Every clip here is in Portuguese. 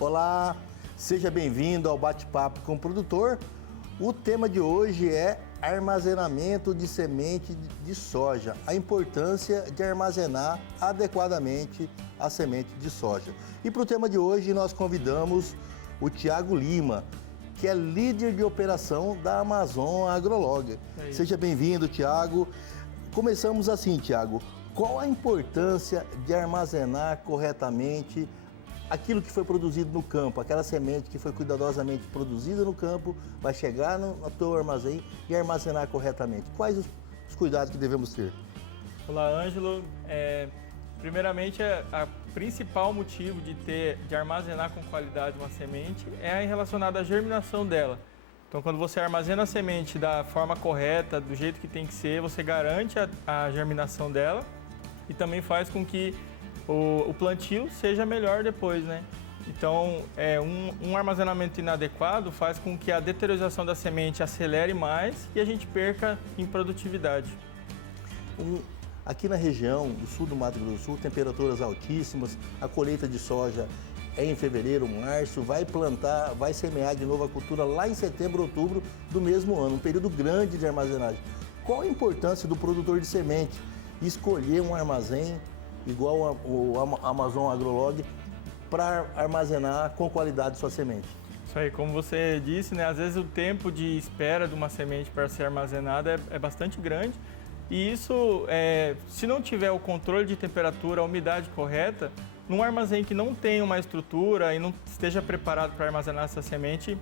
Olá, seja bem-vindo ao Bate-Papo com o Produtor. O tema de hoje é armazenamento de semente de soja, a importância de armazenar adequadamente a semente de soja. E para o tema de hoje nós convidamos o Thiago Lima, que é líder de operação da Amazon AgroLog. Seja bem-vindo, Thiago. Começamos assim, Thiago. Qual a importância de armazenar corretamente aquilo que foi produzido no campo, aquela semente que foi cuidadosamente produzida no campo, vai chegar no teu armazém e armazenar corretamente? Quais os cuidados que devemos ter? Olá, Ângelo. Primeiramente, o principal motivo de armazenar com qualidade uma semente é relacionado à germinação dela. Então, quando você armazena a semente da forma correta, do jeito que tem que ser, você garante a germinação dela e também faz com que o plantio seja melhor depois, né? Então, um armazenamento inadequado faz com que a deteriorização da semente acelere mais e a gente perca em produtividade. Aqui na região do sul do Mato Grosso do Sul, temperaturas altíssimas, a colheita de soja é em fevereiro, março, vai plantar, vai semear de novo a cultura lá em setembro, outubro do mesmo ano, um período grande de armazenagem. Qual a importância do produtor de semente escolher um armazém igual o Amazon AgroLog para armazenar com qualidade sua semente? Isso aí, como você disse, né, às vezes o tempo de espera de uma semente para ser armazenada é bastante grande e isso, se não tiver o controle de temperatura, a umidade correta, num armazém que não tem uma estrutura e não esteja preparado para armazenar essa semente,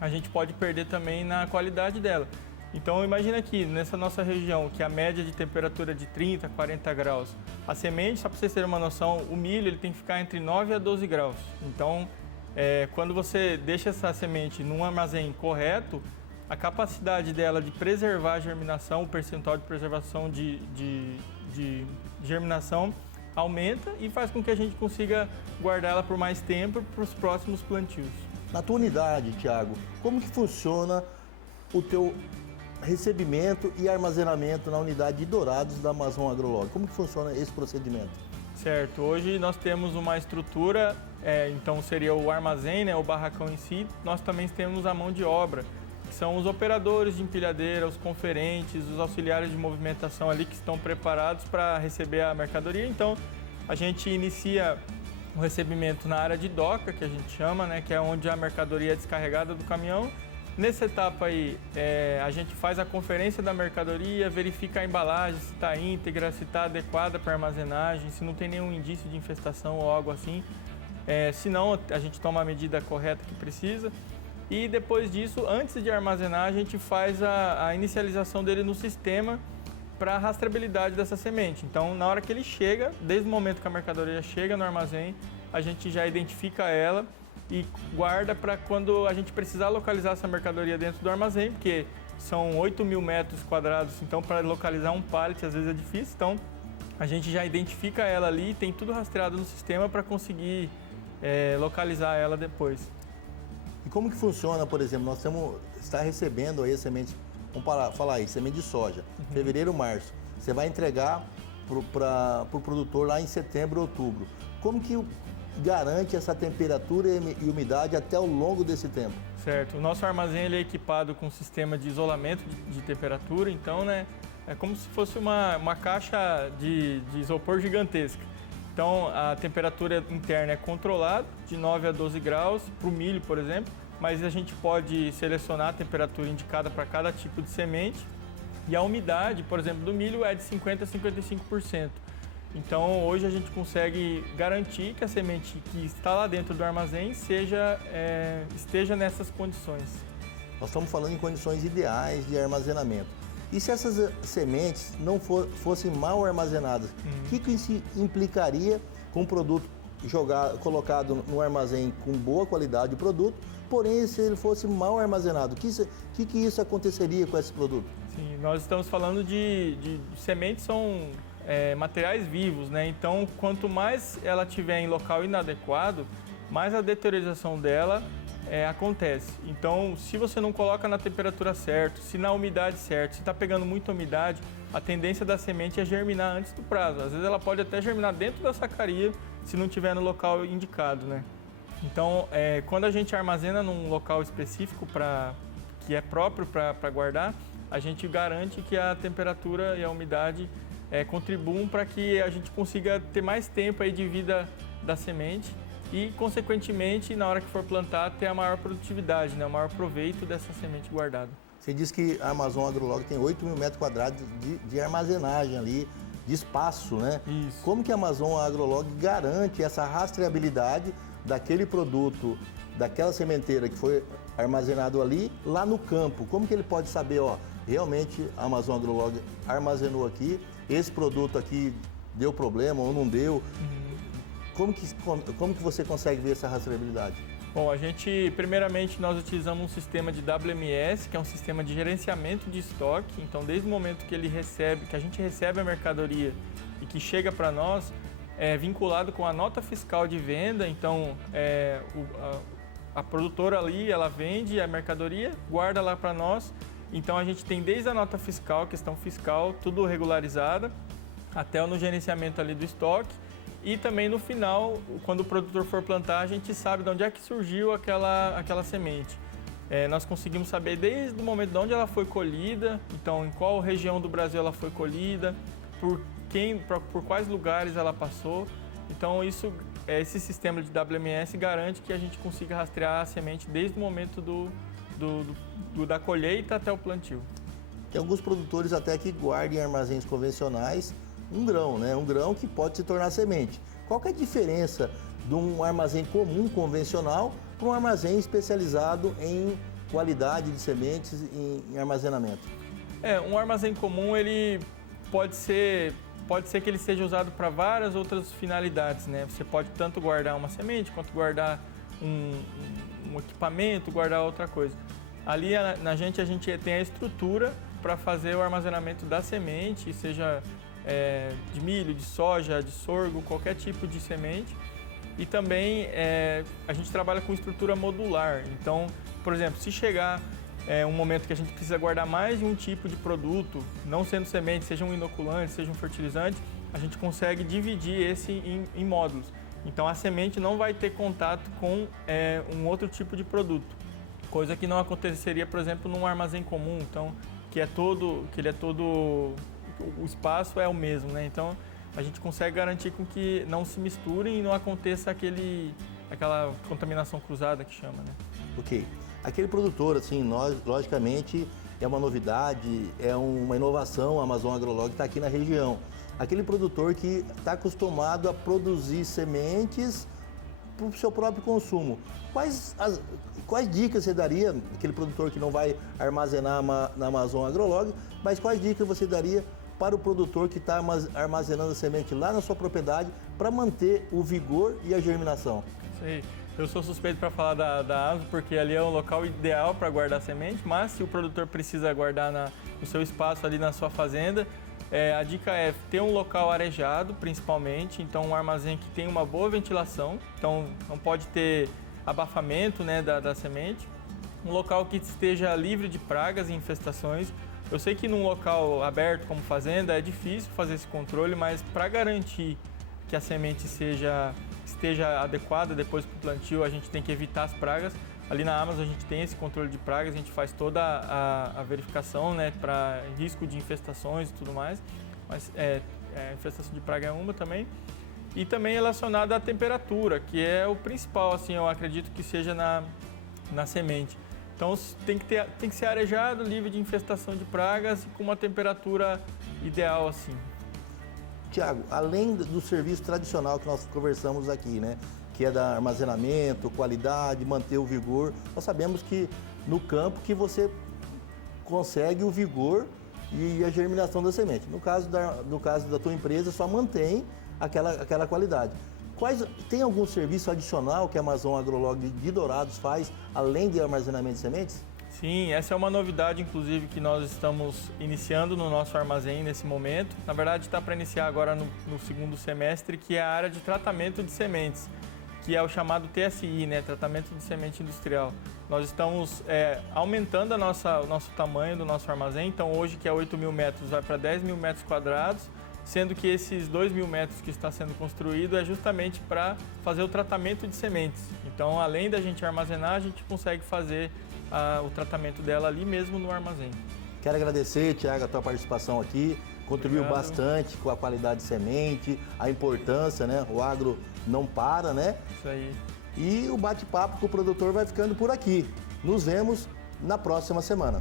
a gente pode perder também na qualidade dela. Então imagina aqui, nessa nossa região, que a média de temperatura é de 30 a 40 graus, a semente, só para vocês terem uma noção, o milho ele tem que ficar entre 9 a 12 graus. Então, quando você deixa essa semente num armazém correto, a capacidade dela de preservar a germinação, o percentual de preservação de germinação aumenta e faz com que a gente consiga guardar ela por mais tempo para os próximos plantios. Na tua unidade, Thiago, como que funciona o teu recebimento e armazenamento na unidade de Dourados da Amazon AgroLog? Como que funciona esse procedimento? Certo, hoje nós temos uma estrutura, então seria o armazém, né, o barracão em si. Nós também temos a mão de obra, que são os operadores de empilhadeira, os conferentes, os auxiliares de movimentação ali que estão preparados para receber a mercadoria. Então a gente inicia o recebimento na área de doca, que a gente chama, né, que é onde a mercadoria é descarregada do caminhão. Nessa etapa aí, a gente faz a conferência da mercadoria, verifica a embalagem, se está íntegra, se está adequada para armazenagem, se não tem nenhum indício de infestação ou algo assim. Se não, a gente toma a medida correta que precisa. E depois disso, antes de armazenar, a gente faz a inicialização dele no sistema para a rastreabilidade dessa semente. Então, na hora que ele chega, desde o momento que a mercadoria chega no armazém, a gente já identifica ela e guarda para quando a gente precisar localizar essa mercadoria dentro do armazém, porque são 8.000 metros quadrados, então para localizar um pallet às vezes é difícil, então a gente já identifica ela ali e tem tudo rastreado no sistema para conseguir localizar ela depois. E como que funciona, por exemplo, nós está recebendo aí sementes, vamos falar aí, semente de soja, fevereiro, março, você vai entregar para o produtor lá em setembro, outubro. Como que garante essa temperatura e umidade até o longo desse tempo? Certo, o nosso armazém ele é equipado com um sistema de isolamento de temperatura, então, né, é como se fosse uma caixa de isopor gigantesca. Então a temperatura interna é controlada de 9 a 12 graus para o milho, por exemplo, mas a gente pode selecionar a temperatura indicada para cada tipo de semente e a umidade, por exemplo, do milho é de 50% a 55%. Então hoje a gente consegue garantir que a semente que está lá dentro do armazém esteja nessas condições. Nós estamos falando em condições ideais de armazenamento. E se essas sementes não fossem mal armazenadas, o que isso implicaria com o produto colocado no armazém com boa qualidade de produto, porém se ele fosse mal armazenado, o que isso aconteceria com esse produto? Sim, nós estamos falando de sementes são materiais vivos, né? Então quanto mais ela tiver em local inadequado, mais a deteriorização dela acontece. Então, se você não coloca na temperatura certa, se na umidade certa, se está pegando muita umidade, a tendência da semente é germinar antes do prazo. Às vezes ela pode até germinar dentro da sacaria, se não estiver no local indicado, né? Então, quando a gente armazena num local específico que é próprio para guardar, a gente garante que a temperatura e a umidade contribuam para que a gente consiga ter mais tempo aí de vida da semente e, consequentemente, na hora que for plantar, ter a maior produtividade, né? O maior proveito dessa semente guardada. Você disse que a Amazon AgroLog tem 8.000 metros quadrados de armazenagem ali, de espaço, né? Isso. Como que a Amazon AgroLog garante essa rastreabilidade daquele produto, daquela sementeira que foi armazenado ali, lá no campo? Como que ele pode saber, realmente a Amazon AgroLog armazenou aqui, esse produto aqui deu problema ou não deu? Como que você consegue ver essa rastreabilidade? Bom, primeiramente, nós utilizamos um sistema de WMS, que é um sistema de gerenciamento de estoque. Então, desde o momento que a gente recebe a mercadoria e que chega para nós, é vinculado com a nota fiscal de venda. Então, a produtora ali, ela vende a mercadoria, guarda lá para nós. Então, a gente tem desde a nota fiscal, questão fiscal, tudo regularizada, até no gerenciamento ali do estoque. E também no final, quando o produtor for plantar, a gente sabe de onde é que surgiu aquela semente. Nós conseguimos saber desde o momento de onde ela foi colhida, então em qual região do Brasil ela foi colhida, por quais lugares ela passou. Então esse sistema de WMS garante que a gente consiga rastrear a semente desde o momento da colheita até o plantio. Tem alguns produtores até que guardam em armazéns convencionais um grão, né? Um grão que pode se tornar semente. Qual que é a diferença de um armazém comum, convencional, para um armazém especializado em qualidade de sementes em armazenamento? Um armazém comum, ele pode ser que ele seja usado para várias outras finalidades, né? Você pode tanto guardar uma semente, quanto guardar um equipamento, guardar outra coisa. Ali a gente tem a estrutura para fazer o armazenamento da semente, seja de milho, de soja, de sorgo, qualquer tipo de semente. E também a gente trabalha com estrutura modular. Então, por exemplo, se chegar um momento que a gente precisa guardar mais de um tipo de produto, não sendo semente, seja um inoculante, seja um fertilizante, a gente consegue dividir esse em módulos. Então, a semente não vai ter contato com um outro tipo de produto, coisa que não aconteceria, por exemplo, num armazém comum, então, o espaço é o mesmo, né? Então, a gente consegue garantir com que não se misturem e não aconteça aquela contaminação cruzada que chama, né? Ok. Aquele produtor, assim, logicamente, é uma novidade, é uma inovação, a Amazon AgroLog está aqui na região. Aquele produtor que está acostumado a produzir sementes para o seu próprio consumo. Quais dicas você daria, aquele produtor que não vai armazenar na Amazon AgroLog, mas quais dicas você daria para o produtor que está armazenando a semente lá na sua propriedade para manter o vigor e a germinação? Sei. Eu sou suspeito para falar da ASO, porque ali é um local ideal para guardar semente, mas se o produtor precisa guardar no seu espaço ali na sua fazenda, a dica é ter um local arejado, principalmente, então um armazém que tenha uma boa ventilação, então não pode ter abafamento, né, da semente, um local que esteja livre de pragas e infestações. Eu sei que num local aberto como fazenda é difícil fazer esse controle, mas para garantir que a semente esteja adequada depois para o plantio, a gente tem que evitar as pragas. Ali na Amazon a gente tem esse controle de pragas, a gente faz toda a verificação, né, para risco de infestações e tudo mais, mas a infestação de praga é uma também. E também relacionada à temperatura, que é o principal, assim, eu acredito que seja na semente. Então tem que ser arejado, livre de infestação de pragas e com uma temperatura ideal, assim. Tiago, além do serviço tradicional que nós conversamos aqui, né, que é da armazenamento, qualidade, manter o vigor, nós sabemos que no campo que você consegue o vigor e a germinação da semente. No caso da tua empresa, só mantém aquela qualidade. Tem algum serviço adicional que a Amazon AgroLog de Dourados faz, além de armazenamento de sementes? Sim, essa é uma novidade, inclusive, que nós estamos iniciando no nosso armazém nesse momento. Na verdade, está para iniciar agora no segundo semestre, que é a área de tratamento de sementes, que é o chamado TSI, né? Tratamento de semente industrial. Nós estamos aumentando o nosso tamanho do nosso armazém, então hoje, que é 8.000 metros, vai para 10.000 metros quadrados, sendo que esses 2.000 metros que está sendo construído é justamente para fazer o tratamento de sementes. Então, além da gente armazenar, a gente consegue fazer o tratamento dela ali mesmo no armazém. Quero agradecer, Thiago, a tua participação aqui. Contribuiu Obrigado. bastante com a qualidade de semente, a importância, né? O agro não para, né? Isso aí. E o bate-papo com o produtor vai ficando por aqui. Nos vemos na próxima semana.